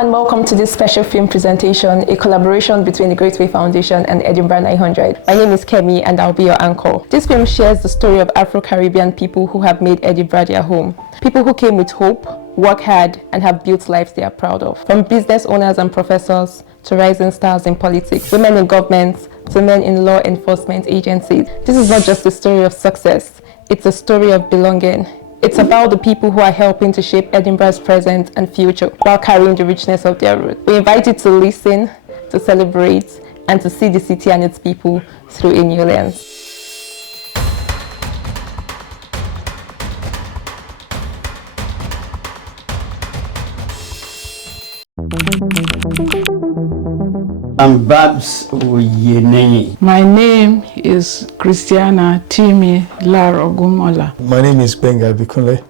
and welcome to this special film presentation, a collaboration between the Great Way Foundation and Edinburgh 900. My name is Kemi and I'll be your anchor. This film shares the story of Afro-Caribbean people who have made Edinburgh their home. People who came with hope, work hard, and have built lives they are proud of. From business owners and professors to rising stars in politics, women in government to men in law enforcement agencies. This is not just a story of success, it's a story of belonging. It's about the people who are helping to shape Edinburgh's present and future while carrying the richness of their roots. We invite you to listen, to celebrate, and to see the city and its people through a new lens. I'm Babs Oyenenyi. My name is Christiana Timi Larogumola. My name is Benga Bikunle.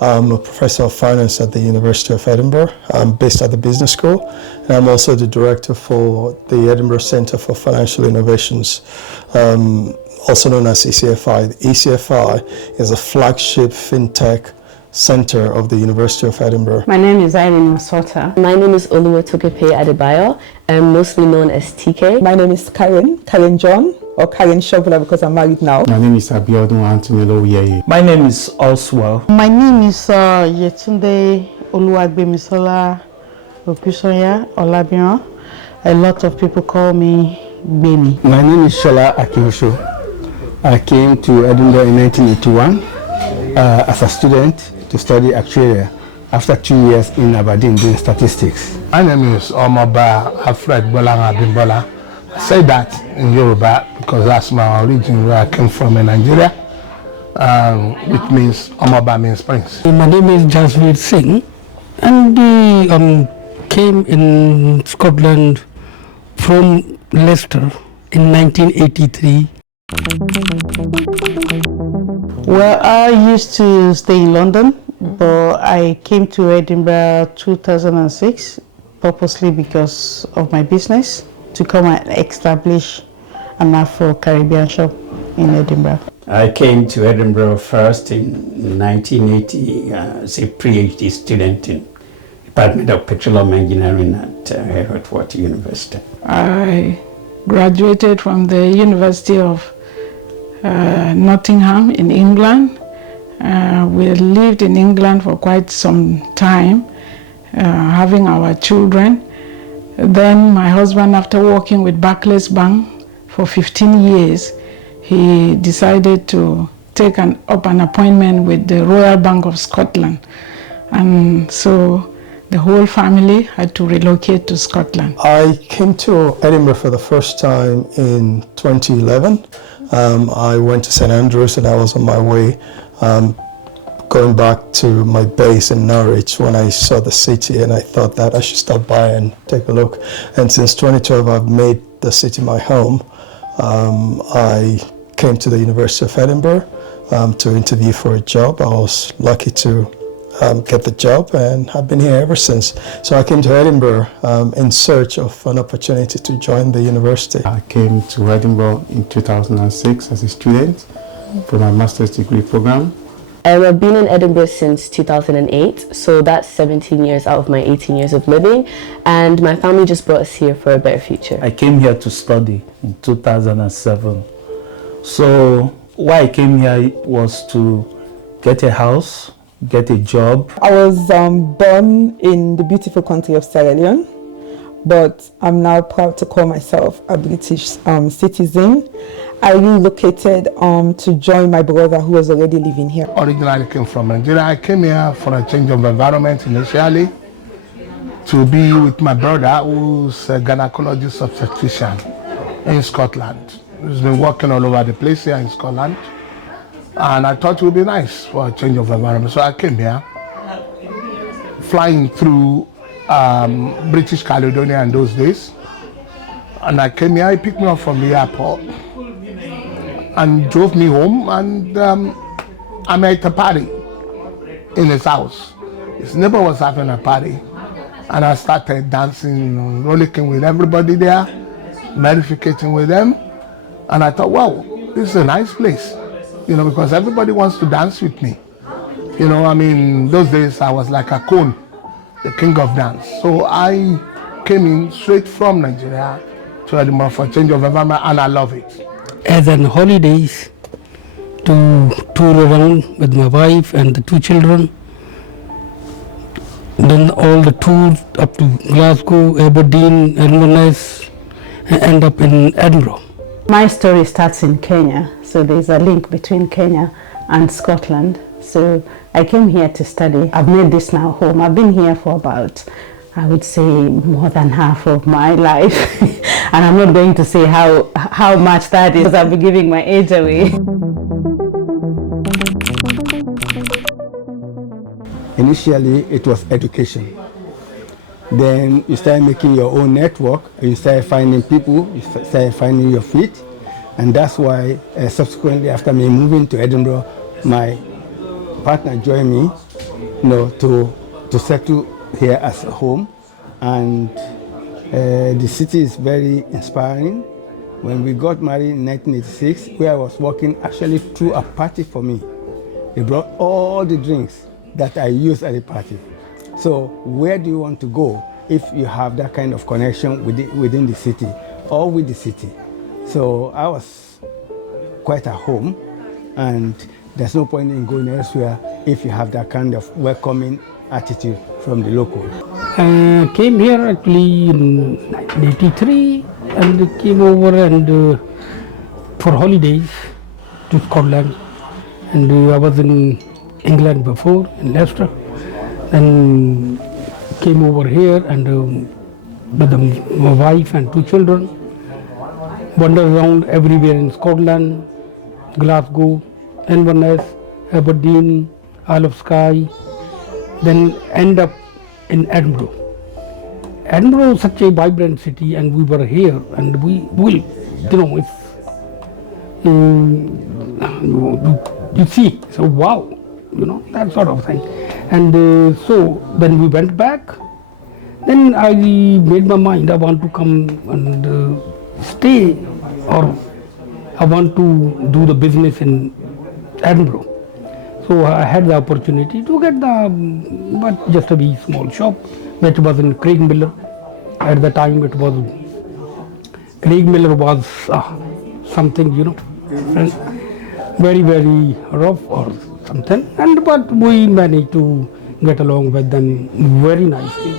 I'm a professor of finance at the University of Edinburgh. I'm based at the business school, and I'm also the director for the Edinburgh Centre for Financial Innovations, also known as ECFI. The ECFI is a flagship fintech center of the University of Edinburgh. My name is Irene Masota. My name is Oluwatokepe Adebayo. I'm mostly known as TK. My name is Karen John, or Karen Shovola because I'm married now. My name is Abiodun Anthony Lowyeye. My name is Oswald. My name is Yetunde Oluwagbemisola Okusoya Olabiran. A lot of people call me Beni. My name is Shola Akiosho. I came to Edinburgh in 1981 as a student to study actuarial after 2 years in Aberdeen doing statistics. My name is Omaba Alfred Bolanga Bimbola. I say that in Yoruba because that's my origin, where I came from in Nigeria, which means Omaba means prince. My name is Jasveer Singh, and came in Scotland from Leicester in 1983. Well, I used to stay in London, but I came to Edinburgh 2006 purposely because of my business, to come and establish an Afro-Caribbean shop in Edinburgh. I came to Edinburgh first in 1980 as a PhD student in Department of Petroleum Engineering at Hertford University. I graduated from the University of Nottingham in England. We lived in England for quite some time, having our children. Then my husband, after working with Barclays Bank for 15 years, he decided to take up an appointment with the Royal Bank of Scotland. And so the whole family had to relocate to Scotland. I came to Edinburgh for the first time in 2011. I went to St Andrews and I was on my way going back to my base in Norwich when I saw the city, and I thought that I should stop by and take a look. And since 2012 I've made the city my home. I came to the University of Edinburgh to interview for a job. I was lucky to get the job and have been here ever since. So I came to Edinburgh in search of an opportunity to join the university. I came to Edinburgh in 2006 as a student for my master's degree program. I've been in Edinburgh since 2008, so that's 17 years out of my 18 years of living, and my family just brought us here for a better future. I came here to study in 2007. So why I came here was to get a house, get a job. I was born in the beautiful country of Sierra Leone, but I'm now proud to call myself a British citizen. I relocated to join my brother who was already living here. Originally came from Nigeria. I came here for a change of environment initially to be with my brother, who's a gynecologist obstetrician in Scotland. He's been working all over the place here in Scotland. And I thought it would be nice for a change of environment. So I came here, flying through British Caledonia in those days. And I came here, he picked me up from the airport and drove me home, and I met a party in his house. His neighbor was having a party, and I started dancing, rollicking with everybody there, verificating with them, and I thought, wow, this is a nice place, because everybody wants to dance with me. Those days I was like a cone. the king of dance. So I came in straight from Nigeria to Edinburgh for a change of environment, and I love it. As an holidays, to tour around with my wife and the 2 children. Then all the tours up to Glasgow, Aberdeen, Inverness, and end up in Edinburgh. My story starts in Kenya, so there's a link between Kenya and Scotland. So I came here to study. I've made this now home. I've been here for about, I would say, more than half of my life. And I'm not going to say how much that is, because I'll be giving my age away. Initially, it was education. Then you start making your own network, you start finding people, you start finding your feet. And that's why subsequently, after me moving to Edinburgh, my partner joined me, to settle here as a home. And the city is very inspiring. When we got married in 1986, where I was working, actually threw a party for me. They brought all the drinks that I use at the party. So where do you want to go if you have that kind of connection within the city or with the city? So I was quite at home, and there's no point in going elsewhere if you have that kind of welcoming attitude from the local. I came here actually in 1983 and came over and for holidays to Scotland. And I was in England before, in Leicester. Then came over here and with my wife and 2 children, wandered around everywhere in Scotland, Glasgow, Inverness, Aberdeen, Isle of Skye, then end up in Edinburgh. Edinburgh is such a vibrant city, and we were here, and we will, it's, you see, so wow, that sort of thing. And so then we went back. Then I made my mind, I want to come and stay, or I want to do the business in Edinburgh. So I had the opportunity to get but just a wee small shop, which was in Craigmillar. At the time it was, Craigmillar was something, very, very rough or something. But we managed to get along with them very nicely.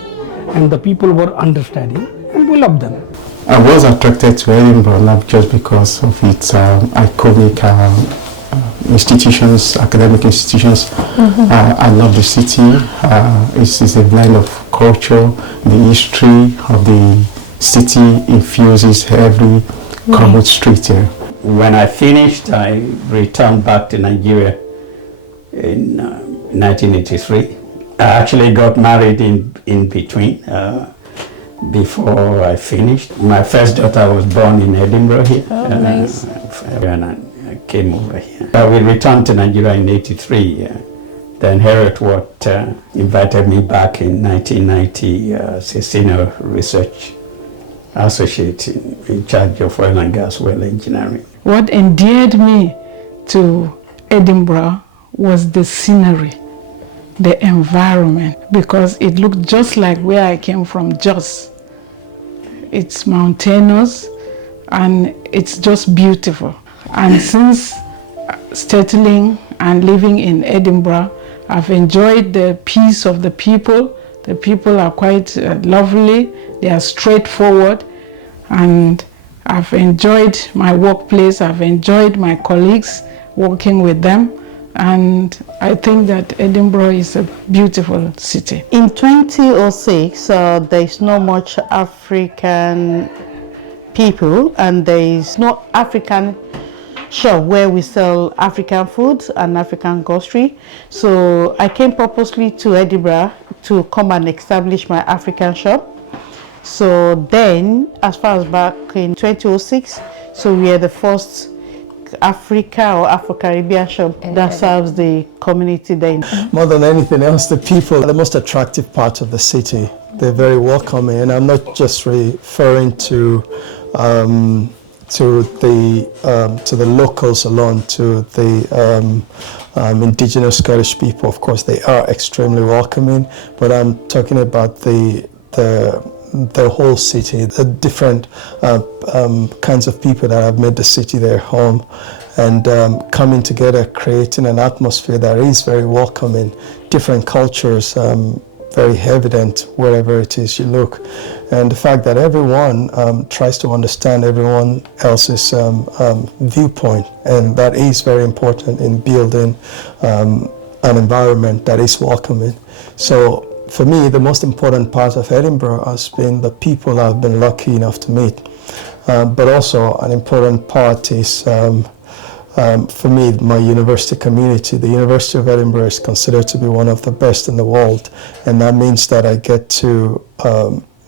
And the people were understanding, and we loved them. I was attracted to Edinburgh not just because of its iconic institutions, academic institutions. I love the city. It's a blend of culture, the history of the city infuses every common street here. When I finished, I returned back to Nigeria in 1983. I actually got married in between. Before I finished, my first daughter was born in Edinburgh here. Oh, nice. And I came over here. We returned to Nigeria in '83. Then Harriet Watt invited me back in 1990 as a senior research associate in charge of oil and gas well engineering. What endeared me to Edinburgh was the scenery, the environment, because it looked just like where I came from, Jos. It's mountainous and it's just beautiful. And since settling and living in Edinburgh, I've enjoyed the peace of the people. The people are quite lovely, they are straightforward, and I've enjoyed my workplace, I've enjoyed my colleagues, working with them. And I think that Edinburgh is a beautiful city. In 2006, there is not much African people, and there is no African shop where we sell African food and African grocery. So I came purposely to Edinburgh to come and establish my African shop. So then, as far as back in 2006, so we are the first Africa or Afro-Caribbean shop that serves the community there. More than anything else, the people are the most attractive part of the city. They're very welcoming, and I'm not just referring to to the locals alone, to the indigenous Scottish people. Of course, they are extremely welcoming, but I'm talking about the whole city, the different kinds of people that have made the city their home, and coming together, creating an atmosphere that is very welcoming, different cultures, very evident wherever it is you look. And the fact that everyone tries to understand everyone else's viewpoint, and that is very important in building an environment that is welcoming. So for me, the most important part of Edinburgh has been the people I've been lucky enough to meet. But also an important part is, for me, my university community. The University of Edinburgh is considered to be one of the best in the world, and that means that I get to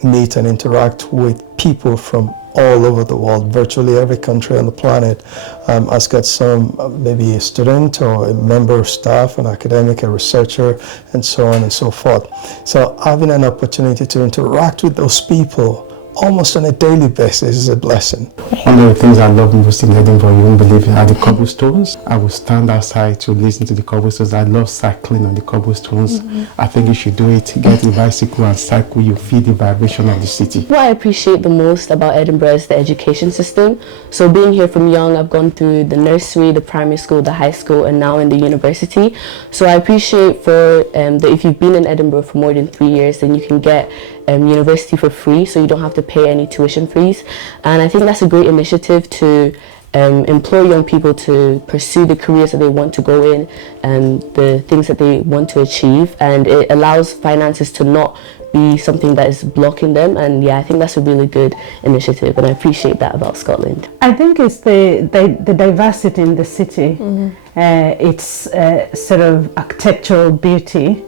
meet and interact with people from all over the world. Virtually every country on the planet has got some, maybe a student or a member of staff, an academic, a researcher, and so on and so forth. So having an opportunity to interact with those people almost on a daily basis is a blessing. One of the things I love most in Edinburgh, you won't believe, are the cobblestones. I will stand outside to listen to the cobblestones. I love cycling on the cobblestones. I think you should do it. Get a bicycle and cycle. You feel the vibration of the city. What I appreciate the most about Edinburgh is the education system. So being here from young, I've gone through the nursery, the primary school, the high school, and now in the university. So I appreciate that if you've been in Edinburgh for more than 3 years, then you can get university for free, so you don't have to pay any tuition fees. And I think that's a great initiative to employ young people to pursue the careers that they want to go in and the things that they want to achieve, and it allows finances to not be something that is blocking them. And yeah, I think that's a really good initiative, and I appreciate that about Scotland. I think it's the diversity in the city. It's sort of architectural beauty,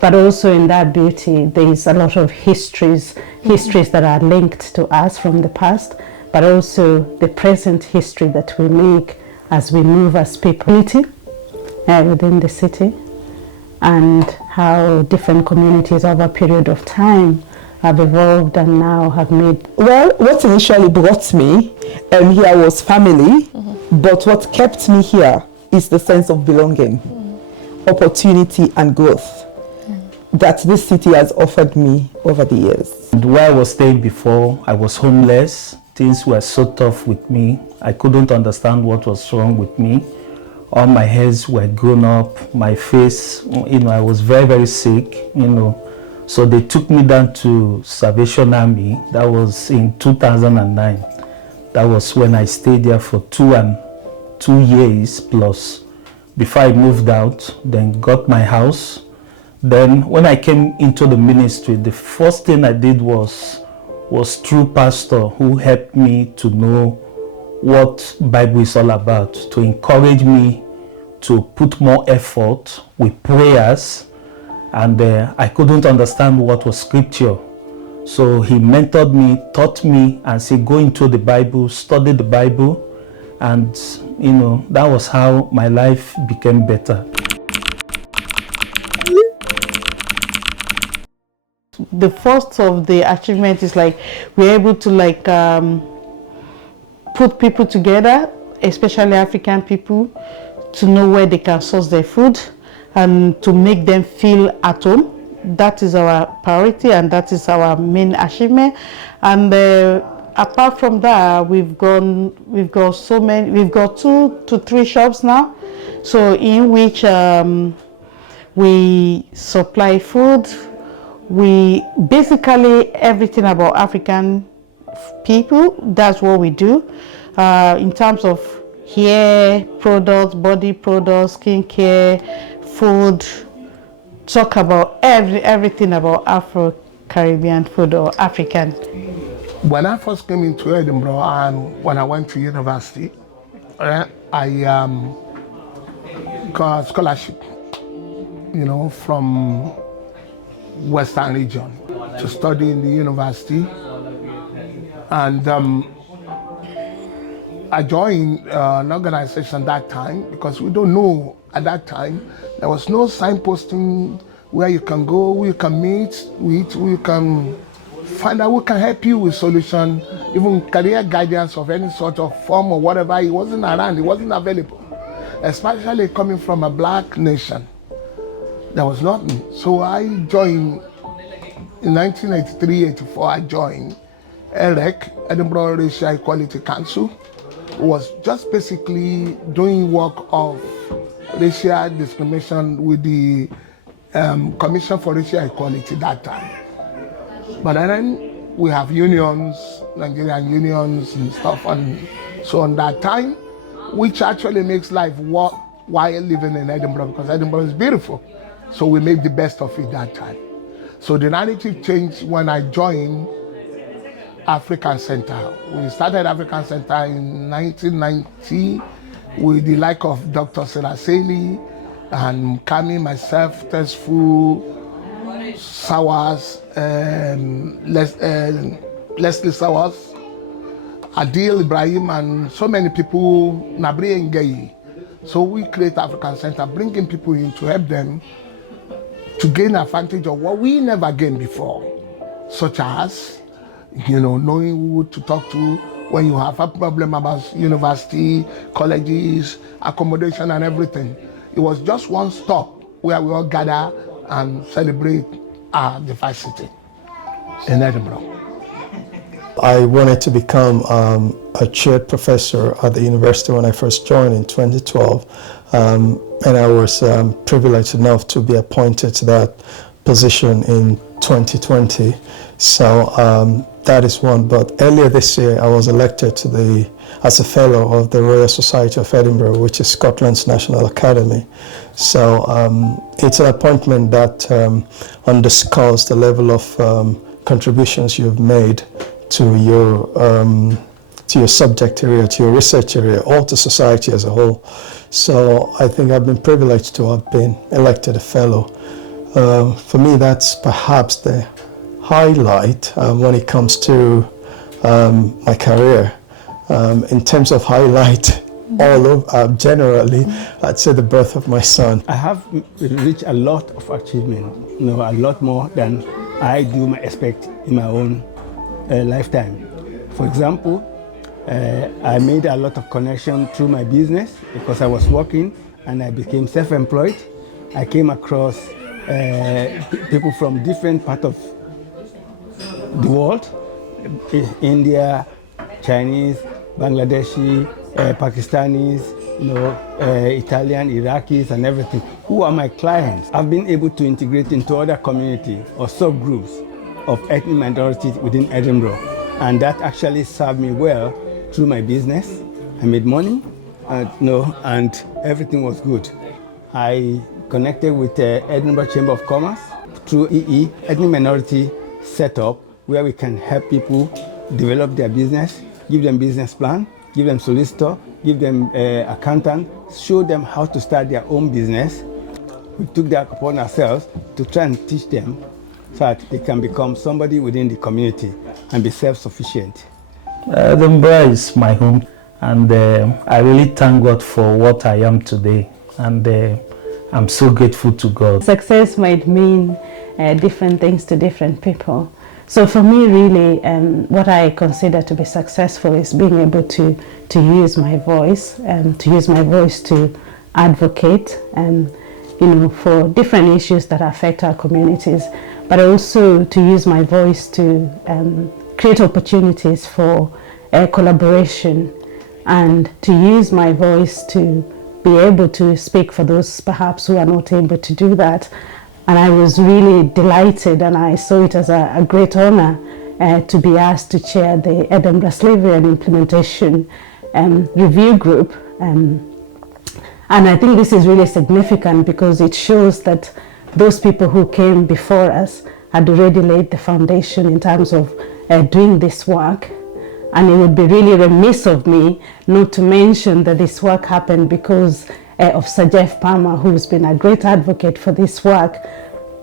but also in that beauty there is a lot of histories that are linked to us from the past, but also the present history that we make as we move as people within the city, and how different communities over a period of time have evolved and now have made. Well, what initially brought me here was family, but what kept me here is the sense of belonging, opportunity and growth that this city has offered me over the years. And where I was staying before, I was homeless. Things were so tough with me. I couldn't understand what was wrong with me. All my hairs were grown up, my face, I was very, very sick, So they took me down to Salvation Army. That was in 2009. That was when I stayed there for 2 years plus before I moved out, then got my house. Then when I came into the ministry, the first thing I did was through pastor who helped me to know what Bible is all about, to encourage me to put more effort with prayers, and I couldn't understand what was scripture. So he mentored me, taught me, and said, go into the Bible, study the Bible, and that was how my life became better. The first of the achievement is we're able to put people together, especially African people, to know where they can source their food and to make them feel at home. That is our priority, and that is our main achievement. And apart from that, we've got 2 to 3 shops now, so in which we supply food. We basically everything about African people, that's what we do, in terms of hair products, body products, skincare, food. Talk about everything about Afro-Caribbean food or African. When I first came into Edinburgh and when I went to university, I got a scholarship, from Western region to study in the university, and I joined an organization that time because we don't know at that time. There was no signposting where you can go, who you can meet with, who you can find out who can help you with solution, even career guidance of any sort of form or whatever. He wasn't around, he wasn't available, especially coming from a black nation. There was nothing. So I joined in 1983-84. I joined EREC, Edinburgh Racial Equality Council. Was just basically doing work of racial discrimination with the Commission for Racial Equality that time. But then we have unions, Nigerian unions and stuff, and so on that time, which actually makes life worthwhile living in Edinburgh, because Edinburgh is beautiful. So we make the best of it that time. So the narrative changed when I joined African Center. We started African Center in 1990 with the like of Dr. Seraseli and Kami, myself, Tesfu, Sawaz, Leslie Sawaz, Adil Ibrahim, and so many people, Nabri Ngeyi. So we create African Center, bringing people in to help them to gain advantage of what we never gained before, such as, knowing who to talk to when you have a problem about university, colleges, accommodation and everything. It was just one stop where we all gather and celebrate our diversity in Edinburgh. I wanted to become a chaired professor at the university when I first joined in 2012, and I was privileged enough to be appointed to that position in 2020. So that is one. But earlier this year, I was elected as a fellow of the Royal Society of Edinburgh, which is Scotland's National Academy. So it's an appointment that underscores the level of contributions you've made to your subject area, to your research area, or to society as a whole. So I think I've been privileged to have been elected a fellow. For me, that's perhaps the highlight when it comes to my career. In terms of highlight, generally, I'd say the birth of my son. I have reached a lot of achievement, a lot more than I do expect in my own lifetime. For example, I made a lot of connection through my business because I was working and I became self-employed. I came across people from different parts of the world, India, Chinese, Bangladeshi, Pakistanis, Italian, Iraqis and everything, who are my clients. I've been able to integrate into other communities or subgroups of ethnic minorities within Edinburgh, and that actually served me well through my business. I made money, and everything was good. I connected with Edinburgh Chamber of Commerce through EE, ethnic minority setup, where we can help people develop their business, give them business plan, give them solicitor, give them accountant, show them how to start their own business. We took that upon ourselves to try and teach them so that they can become somebody within the community and be self-sufficient. Edinburgh is my home, and I really thank God for what I am today, and I'm so grateful to God. Success might mean different things to different people. So for me, really, what I consider to be successful is being able to use my voice, to advocate, for different issues that affect our communities, but also to use my voice to create opportunities for collaboration, and to use my voice to be able to speak for those perhaps who are not able to do that. And I was really delighted, and I saw it as a great honor to be asked to chair the Edinburgh Slavery and Implementation Review Group. And I think this is really significant because it shows that those people who came before us had already laid the foundation in terms of doing this work. And it would be really remiss of me not to mention that this work happened because of Sir Jeff Palmer, who's been a great advocate for this work.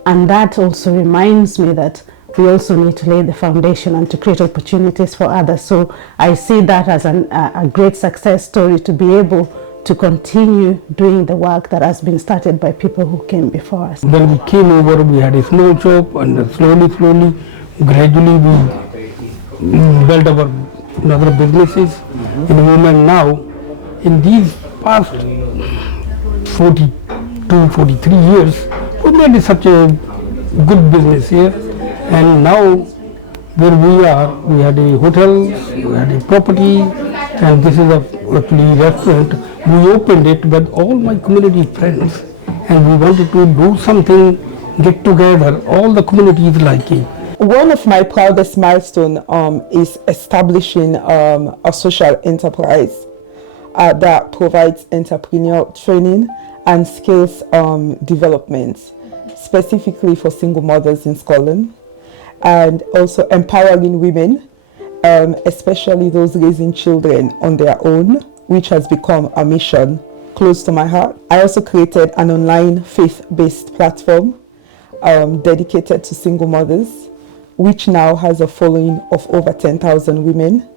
And that also reminds me that we also need to lay the foundation and to create opportunities for others. So I see that as a great success story, to be able to continue doing the work that has been started by people who came before us. When we came over, we had a small shop, and slowly gradually we built our other businesses. In the moment now, in these past 42, 43 years, we made such a good business here. And now where we are, we had a hotel, we had a property, and this is actually restaurant. We opened it with all my community friends, and we wanted to do something, get together, all the communities like it. One of my proudest milestones is establishing a social enterprise that provides entrepreneurial training and skills development, specifically for single mothers in Scotland, and also empowering women, especially those raising children on their own, which has become a mission close to my heart. I also created an online faith-based platform dedicated to single mothers, which now has a following of over 10,000 women.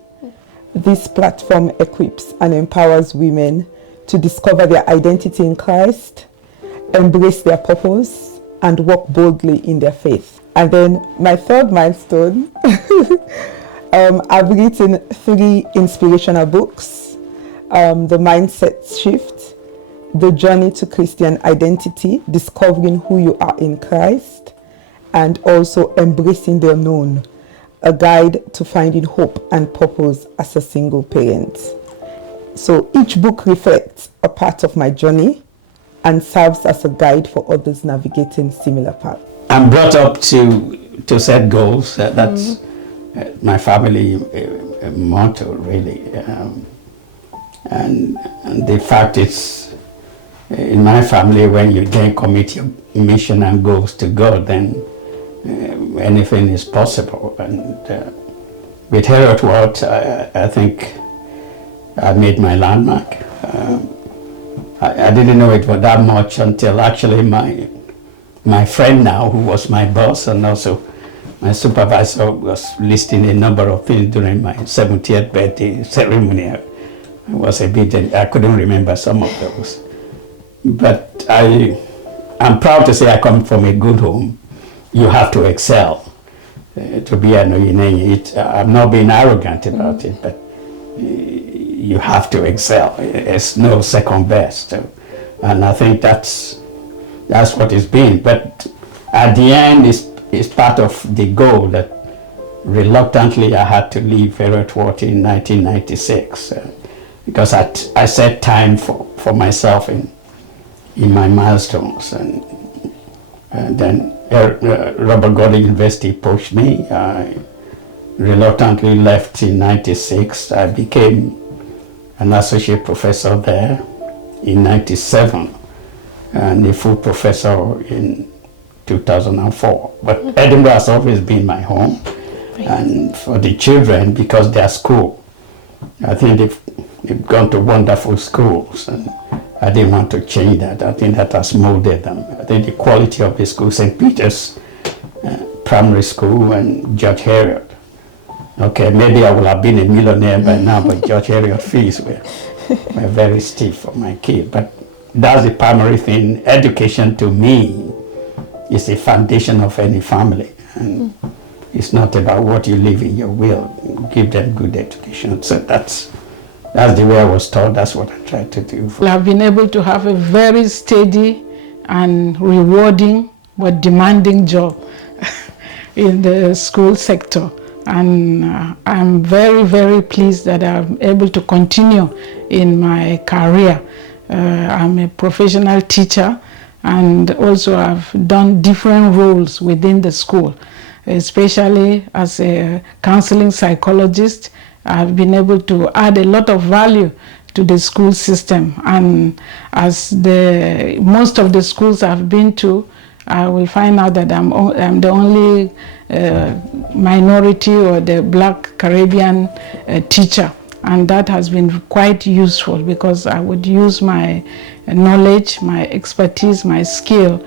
This platform equips and empowers women to discover their identity in Christ, embrace their purpose, and walk boldly in their faith. And then my third milestone, I've written 3 inspirational books: The Mindset Shift, The Journey to Christian Identity, Discovering Who You Are in Christ, and also Embracing the Unknown, a guide to finding hope and purpose as a single parent. So each book reflects a part of my journey and serves as a guide for others navigating similar paths. I'm brought up to set goals. That's my family motto, really. And the fact is, in my family, when you then commit your mission and goals to God, then anything is possible. And with Herod Watt, I think I made my landmark. I didn't know it was that much until actually my friend now, who was my boss and also my supervisor, was listing a number of things during my 70th birthday ceremony. I was a bit, I couldn't remember some of those. But I'm proud to say I come from a good home. You have to excel to be an Oyinenyi. I'm not being arrogant about it, but you have to excel. It's no second best. And I think that's what it's been. But at the end, it's part of the goal that reluctantly I had to leave Herod Watt in 1996 because I set time for myself in my milestones. And then Robert Gordon University poached me. I reluctantly left in 96. I became an associate professor there in 97 and a full professor in 2004. But Edinburgh has always been my home. And for the children, because their school, I think they've gone to wonderful schools. And I didn't want to change that. I think that has molded them. I think the quality of the school, St. Peter's Primary School and George Heriot. Okay, maybe I would have been a millionaire by now, but George Heriot fees were very steep for my kid. But that's the primary thing. Education to me is the foundation of any family. And it's not about what you leave in your will. Give them good education. So that's the way I was taught. That's what I tried to do. I've been able to have a very steady and rewarding but demanding job in the school sector. And I'm very, very pleased that I'm able to continue in my career. I'm a professional teacher, and also I've done different roles within the school, especially as a counseling psychologist. I've been able to add a lot of value to the school system, and as most of the schools I've been to, I will find out that I'm the only minority or the Black Caribbean teacher, and that has been quite useful because I would use my knowledge, my expertise, my skill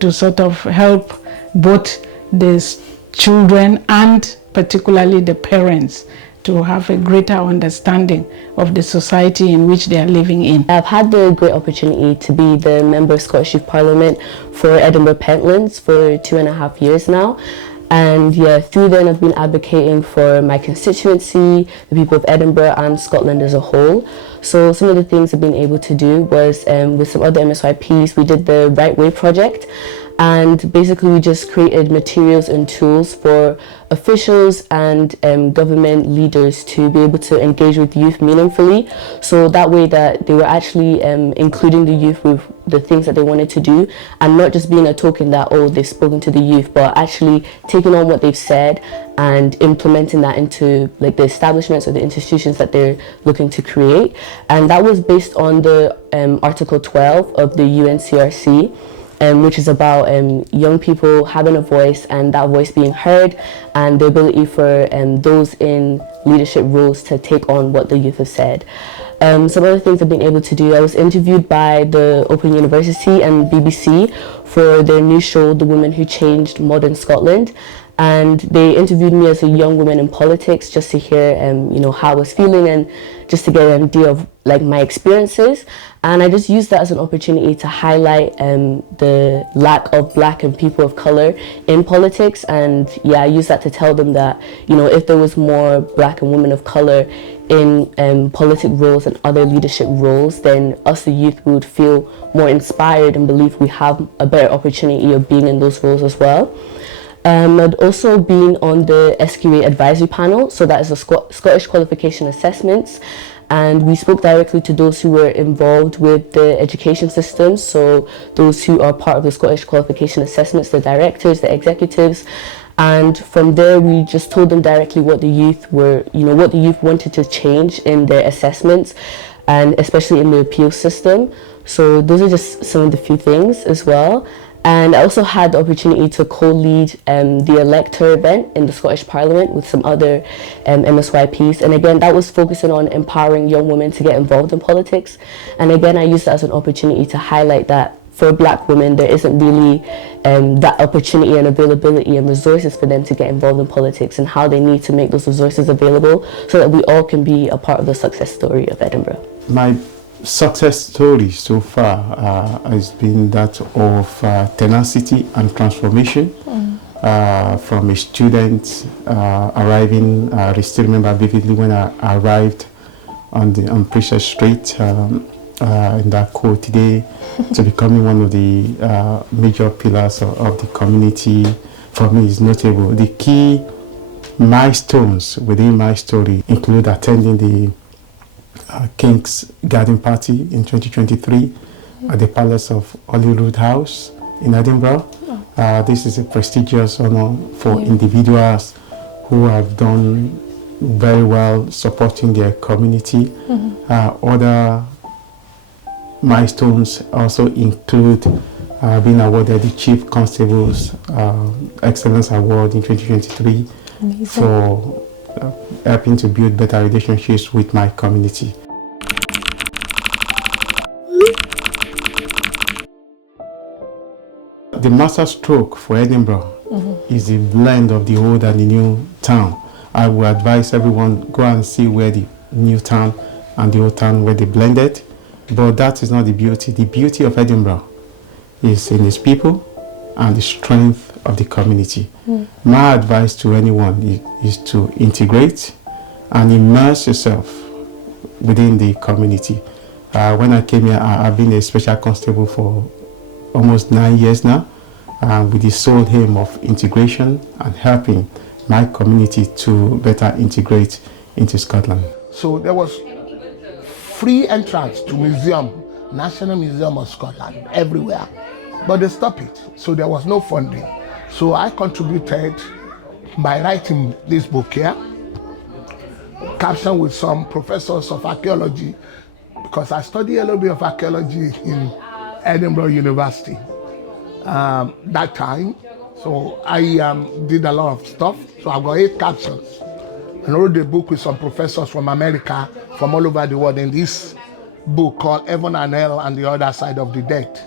to sort of help both the children and particularly the parents to have a greater understanding of the society in which they are living in. I've had the great opportunity to be the member of Scottish Youth Parliament for Edinburgh Pentlands for 2.5 years now. And yeah, through then I've been advocating for my constituency, the people of Edinburgh and Scotland as a whole. So some of the things I've been able to do was with some other MSYPs, we did the Right Way project. And basically we just created materials and tools for officials and government leaders to be able to engage with youth meaningfully. So that way that they were actually including the youth with the things that they wanted to do, and not just being a token that, oh, they've spoken to the youth, but actually taking on what they've said and implementing that into like the establishments or the institutions that they're looking to create. And that was based on the Article 12 of the UNCRC. Which is about young people having a voice and that voice being heard, and the ability for those in leadership roles to take on what the youth have said. Some other things I've been able to do, I was interviewed by the Open University and BBC for their new show, The Woman Who Changed Modern Scotland. And they interviewed me as a young woman in politics just to hear you know, how I was feeling and just to get an idea of like my experiences. And I just used that as an opportunity to highlight the lack of Black and people of color in politics. And yeah, I used that to tell them that, you know, if there was more Black and women of color in politic roles and other leadership roles, then us the youth would feel more inspired and believe we have a better opportunity of being in those roles as well. I'd also been on the SQA advisory panel, so that is the Scottish Qualification Assessments, and we spoke directly to those who were involved with the education system, so those who are part of the Scottish Qualification Assessments, the directors, the executives, and from there we just told them directly what the youth were, you know, what the youth wanted to change in their assessments, and especially in the appeal system. So those are just some of the few things as well. And I also had the opportunity to co-lead the Elector event in the Scottish Parliament with some other MSYPs. And again, that was focusing on empowering young women to get involved in politics. And again, I used that as an opportunity to highlight that for Black women, there isn't really that opportunity and availability and resources for them to get involved in politics, and how they need to make those resources available so that we all can be a part of the success story of Edinburgh. My success story so far has been that of tenacity and transformation. From a student arriving, I still remember vividly when I arrived on Princess Street in that court today, to becoming one of the major pillars of the community. For me is notable. The key milestones within my story include attending the King's Garden Party in 2023 at the Palace of Holyrood House in Edinburgh. This is a prestigious honor for individuals who have done very well supporting their community. Other milestones also include being awarded the Chief Constable's Excellence Award in 2023. Amazing. For helping to build better relationships with my community. The master stroke for Edinburgh is a blend of the old and the new town. I would advise everyone go and see where the new town and the old town where they blended, but that is not the beauty. The beauty of Edinburgh is in its people and the strength of the community. My advice to anyone is to integrate and immerse yourself within the community. When I came here, I've been a special constable for almost 9 years now, with the sole aim of integration and helping my community to better integrate into Scotland. So there was free entrance to museum, National Museum of Scotland, everywhere. But they stopped it, so there was no funding. So I contributed by writing this book here, captioned with some professors of archaeology, because I studied a little bit of archaeology in Edinburgh University that time. So I did a lot of stuff. So I've got 8 captions. And I wrote the book with some professors from America, from all over the world, in this book called Heaven and Hell and the Other Side of the Dead,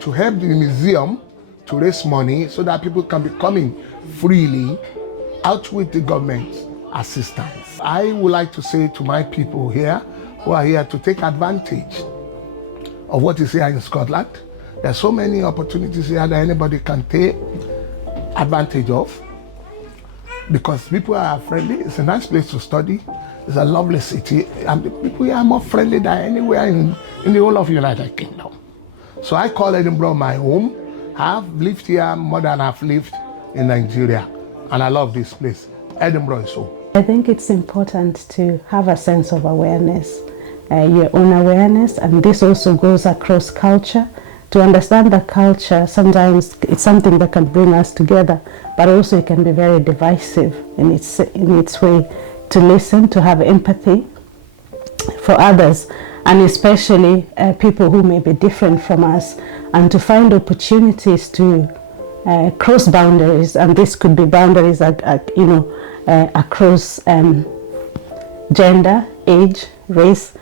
to help the museum to raise money so that people can be coming freely out with the government assistance. I would like to say to my people here who are here to take advantage of what is here in Scotland. There are so many opportunities here that anybody can take advantage of. because people are friendly. It's a nice place to study. It's a lovely city, and the people here are more friendly than anywhere in the whole of the United Kingdom. So I call Edinburgh my home. I've lived here more than I've lived in Nigeria, and I love this place. Edinburgh is home. I think it's important to have a sense of awareness, your own awareness, and this also goes across culture. To understand that culture, sometimes it's something that can bring us together, but also it can be very divisive in its way. To listen, to have empathy for others, and especially people who may be different from us, and to find opportunities to cross boundaries, and this could be boundaries across gender, age, race,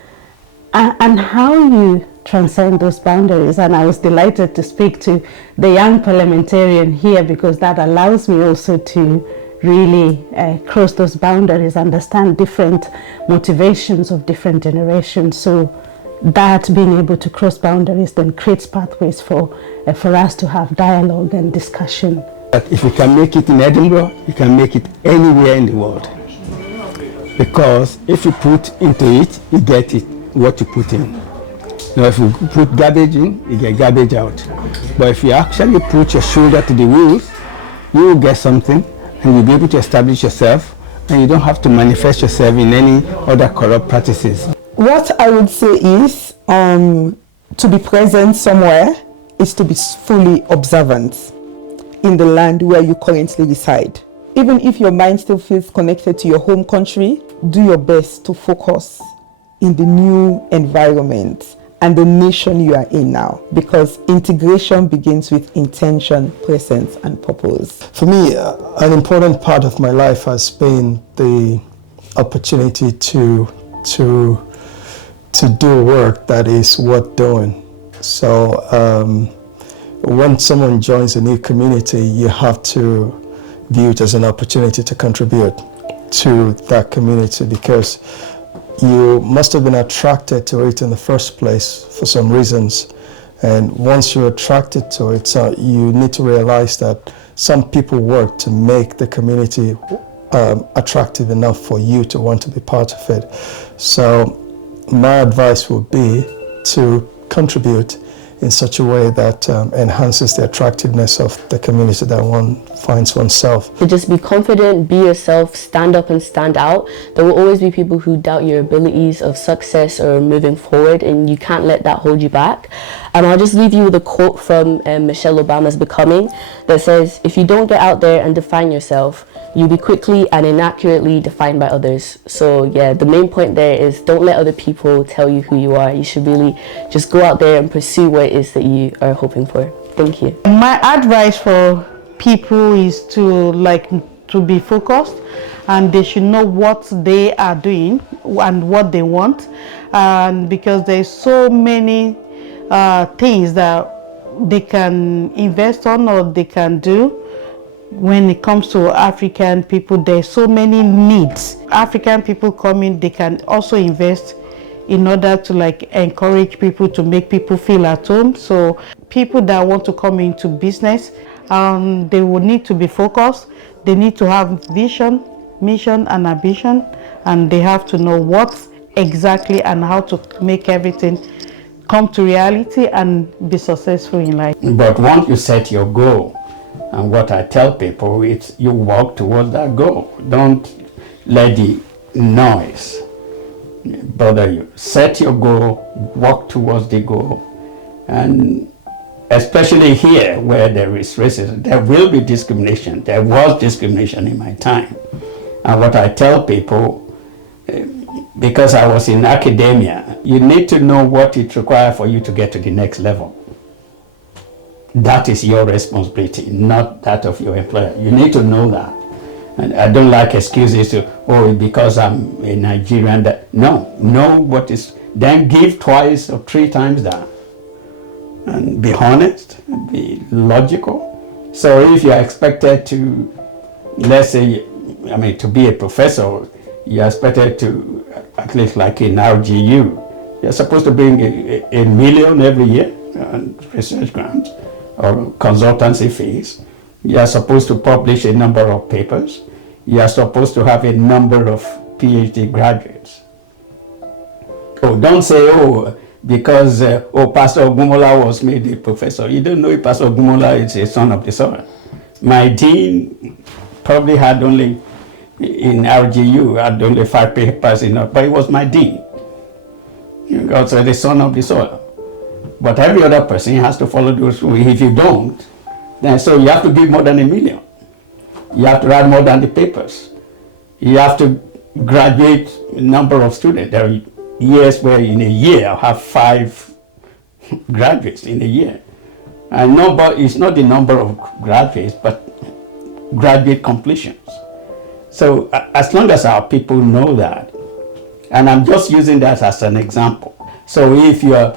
and how you transcend those boundaries. And I was delighted to speak to the young parliamentarian here, because that allows me also to really cross those boundaries, understand different motivations of different generations. So that being able to cross boundaries then creates pathways for us to have dialogue and discussion. But if you can make it in Edinburgh, you can make it anywhere in the world. Because if you put into it, you get it, what you put in. Now if you put garbage in, you get garbage out. But if you actually put your shoulder to the wheels, you will get something, and you'll be able to establish yourself, and you don't have to manifest yourself in any other corrupt practices. What I would say is to be present somewhere is to be fully observant in the land where you currently reside. Even if your mind still feels connected to your home country, do your best to focus in the new environment and the nation you are in now, because integration begins with intention, presence, and purpose. For me, an important part of my life has been the opportunity to do work that is worth doing. So when someone joins a new community, you have to view it as an opportunity to contribute to that community, because you must have been attracted to it in the first place for some reasons. And once you're attracted to it, you need to realize that some people work to make the community attractive enough for you to want to be part of it. So my advice would be to contribute in such a way that enhances the attractiveness of the community that one finds oneself. To just be confident, be yourself, stand up and stand out. There will always be people who doubt your abilities of success or moving forward, and you can't let that hold you back. And I'll just leave you with a quote from Michelle Obama's Becoming that says, "If you don't get out there and define yourself, you'll be quickly and inaccurately defined by others." So yeah, the main point there is don't let other people tell you who you are. You should really just go out there and pursue what it is that you are hoping for. Thank you. My advice for people is to be focused, and they should know what they are doing and what they want, and because there's so many things that they can invest on or they can do. When it comes to African people, there's so many needs. African people come in, they can also invest in order to encourage people, to make people feel at home. So people that want to come into business, they will need to be focused. They need to have vision, mission, and ambition, and they have to know what exactly and how to make everything come to reality and be successful in life. But once you set your goal, and what I tell people is you walk towards that goal. Don't let the noise bother you. Set your goal, walk towards the goal. And especially here where there is racism, there will be discrimination. There was discrimination in my time. And what I tell people, because I was in academia, you need to know what it requires for you to get to the next level. That is your responsibility, not that of your employer. You need to know that. And I don't like excuses to, because I'm a Nigerian. No, know what is, then give twice or three times that. And be honest, be logical. So if you're expected to, let's say, to be a professor, you're expected to, at least like in RGU, you're supposed to bring a million every year on research grants or consultancy fees. You are supposed to publish a number of papers. you are supposed to have a number of PhD graduates. Oh, don't say, oh, because Pastor Ogumola was made a professor. You don't know if Pastor Ogumola is a son of the soil. My dean probably had only, in RGU, had only 5 papers, but he was my dean. Because the son of the soil. But every other person has to follow those rules. If you don't, then so you have to give more than 1 million. You have to write more than the papers. You have to graduate a number of students. There are years where in a year I have 5 graduates in a year. And it's not the number of graduates, but graduate completions. So as long as our people know that, and I'm just using that as an example. So if you're,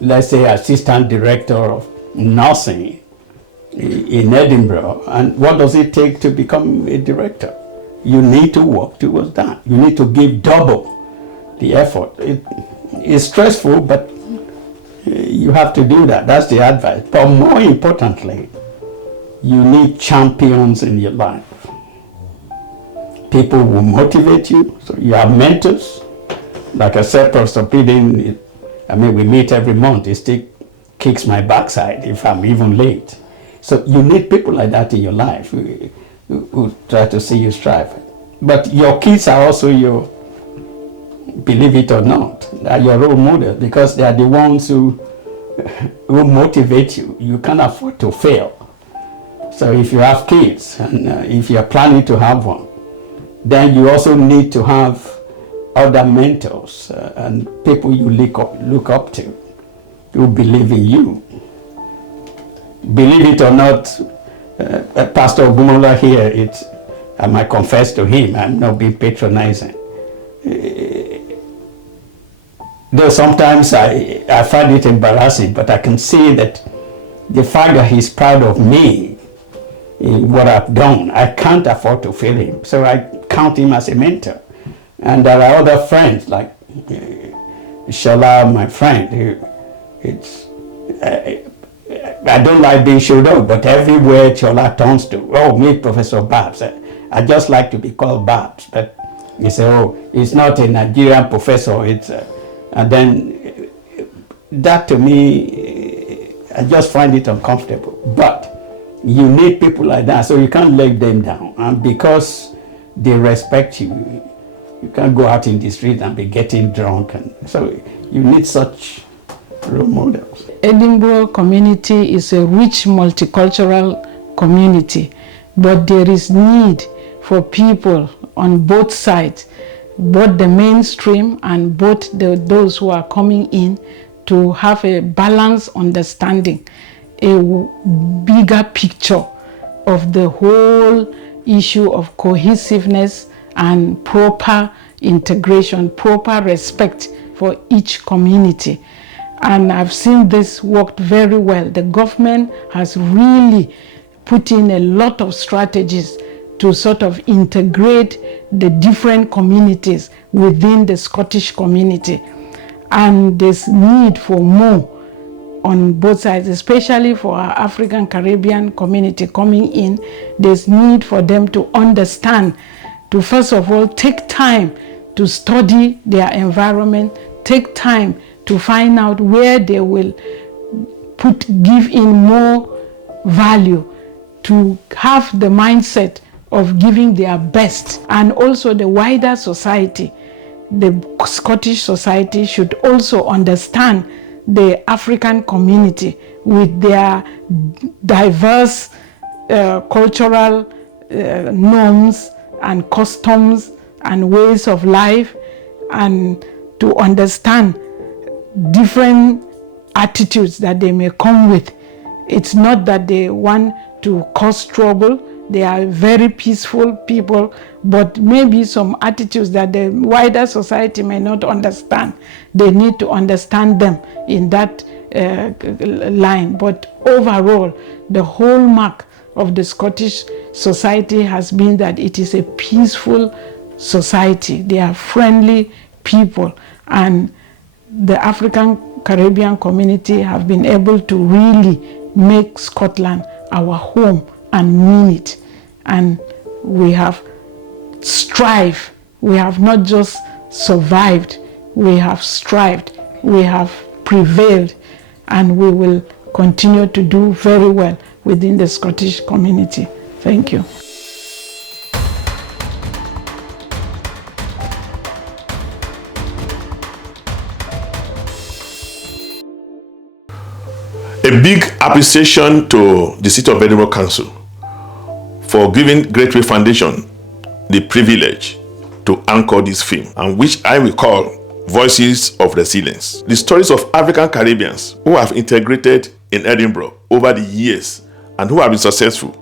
let's say, assistant director of nursing in Edinburgh, and what does it take to become a director? You need to work towards that. You need to give double the effort. It's stressful, but you have to do that. That's the advice. But more importantly, you need champions in your life. People will motivate you. So you have mentors. Like I said, Professor Pidin, we meet every month. He still kicks my backside if I'm even late. So you need people like that in your life who try to see you strive. But your kids are also your, believe it or not, are your role models, because they are the ones who motivate you. You can't afford to fail. So if you have kids, and if you're planning to have one, then you also need to have other mentors and people you look up to, who believe in you. Believe it or not, Pastor Ogumola here, I might confess to him, I'm not being patronizing. Though sometimes I find it embarrassing, but I can see that the fact that he's proud of me in what I've done, I can't afford to fail him. So I count him as a mentor. And there are other friends like Shola, my friend. I don't like being showed up, but everywhere Shola turns to, oh, me, Professor Babs. I just like to be called Babs. But you say, oh, it's not a Nigerian professor. And then that to me, I just find it uncomfortable. But you need people like that, so you can't let them down. And because they respect you, you can't go out in the street and be getting drunk. And so you need such role models. Edinburgh community is a rich multicultural community, but there is need for people on both sides, both the mainstream and both those who are coming in, to have a balanced understanding, a bigger picture of the whole issue of cohesiveness and proper integration, proper respect for each community. And I've seen this worked very well. The government has really put in a lot of strategies to sort of integrate the different communities within the Scottish community. And there's need for more on both sides, especially for our African Caribbean community coming in. There's need for them to understand, to first of all take time to study their environment, take time to find out where they will give in more value, to have the mindset of giving their best. And also the wider society, the Scottish society should also understand the African community with their diverse cultural norms and customs and ways of life, and to understand different attitudes that they may come with. It's not that they want to cause trouble. They are very peaceful people, but maybe some attitudes that the wider society may not understand. They need to understand them in that line. But overall, the hallmark of the Scottish society has been that it is a peaceful society. They are friendly people, and the African Caribbean community have been able to really make Scotland our home and mean it. And we have strived. We have not just survived, we have strived, we have prevailed, and we will continue to do very well within the Scottish community. Thank you. A big appreciation to the City of Edinburgh Council for giving Greatway Foundation the privilege to anchor this film, and which I will call Voices of Resilience. The stories of African Caribbeans who have integrated in Edinburgh over the years and who have been successful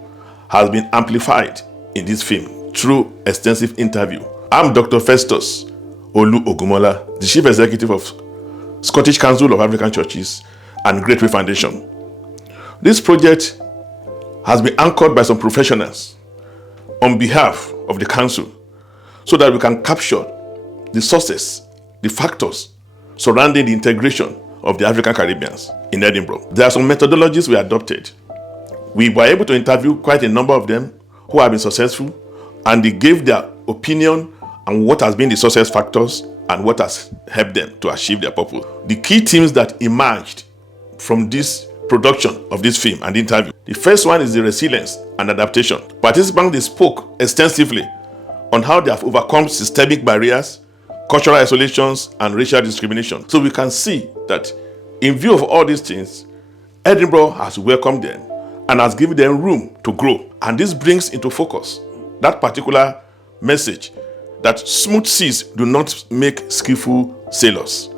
has been amplified in this film through extensive interview. I'm Dr. Festus Olu Ogumola, the Chief Executive of Scottish Council of African Churches and Greatway Foundation. This project has been anchored by some professionals on behalf of the council so that we can capture the sources, the factors surrounding the integration of the African Caribbeans in Edinburgh. There are some methodologies we adopted. We were able to interview quite a number of them who have been successful, and they gave their opinion on what has been the success factors and what has helped them to achieve their purpose. The key themes that emerged from this production of this film and interview. The first one is the resilience and adaptation. Participants, they spoke extensively on how they have overcome systemic barriers, cultural isolations, and racial discrimination. So we can see that in view of all these things, Edinburgh has welcomed them and has given them room to grow. And this brings into focus that particular message that smooth seas do not make skillful sailors.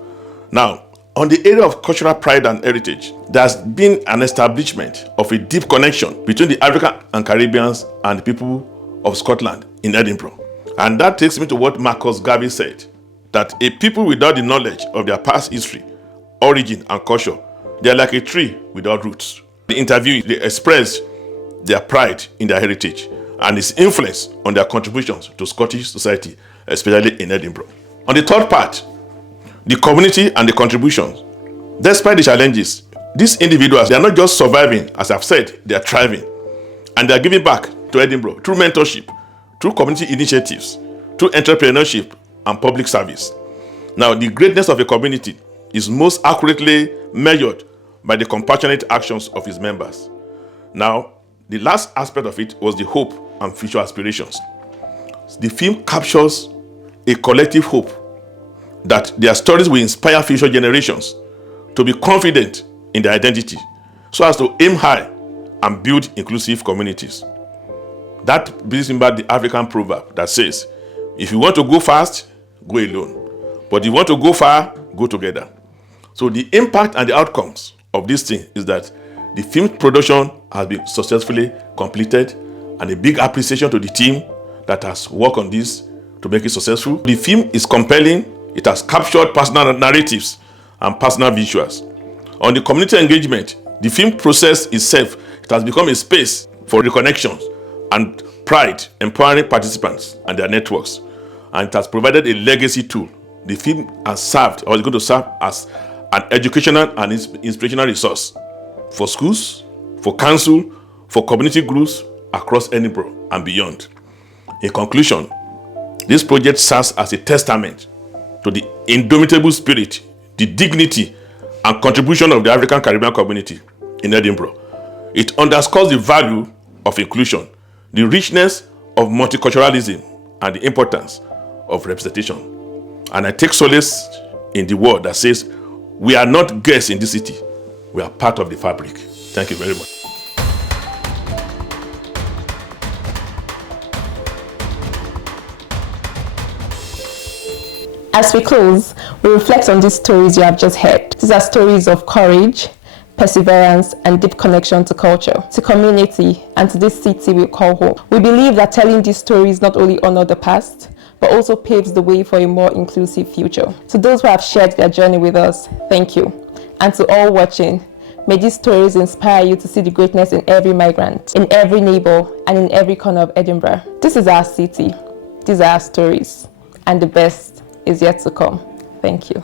Now, on the area of cultural pride and heritage, there has been an establishment of a deep connection between the African and Caribbeans and the people of Scotland in Edinburgh. And that takes me to what Marcus Garvey said, that a people without the knowledge of their past history, origin, and culture, they are like a tree without roots. The interview, they expressed their pride in their heritage and its influence on their contributions to Scottish society, especially in Edinburgh. On the third part, the community and the contributions. Despite the challenges, these individuals, they are not just surviving, as I've said, they are thriving. And they are giving back to Edinburgh through mentorship, through community initiatives, through entrepreneurship and public service. Now, the greatness of a community is most accurately measured by the compassionate actions of its members. Now, the last aspect of it was the hope and future aspirations. The film captures a collective hope that their stories will inspire future generations to be confident in their identity so as to aim high and build inclusive communities. That brings me back the African proverb that says, if you want to go fast, go alone. But if you want to go far, go together. So the impact and the outcomes of this thing is that the film production has been successfully completed, and a big appreciation to the team that has worked on this to make it successful. The film is compelling. It has captured personal narratives and personal visuals. On the community engagement, the film process itself, it has become a space for reconnections and pride, empowering participants and their networks. And it has provided a legacy tool. The film has served, or is going to serve as an educational and inspirational resource for schools, for council, for community groups across Edinburgh and beyond. In conclusion, this project serves as a testament to the indomitable spirit, the dignity, and contribution of the African Caribbean community in Edinburgh. It underscores the value of inclusion, the richness of multiculturalism, and the importance of representation. And I take solace in the word that says, we are not guests in this city, we are part of the fabric. Thank you very much. As we close, we reflect on these stories you have just heard. These are stories of courage, perseverance, and deep connection to culture, to community, and to this city we call home. We believe that telling these stories not only honor the past, but also paves the way for a more inclusive future. To those who have shared their journey with us, thank you. And to all watching, may these stories inspire you to see the greatness in every migrant, in every neighbor, and in every corner of Edinburgh. This is our city. These are our stories. And the best is yet to come. Thank you.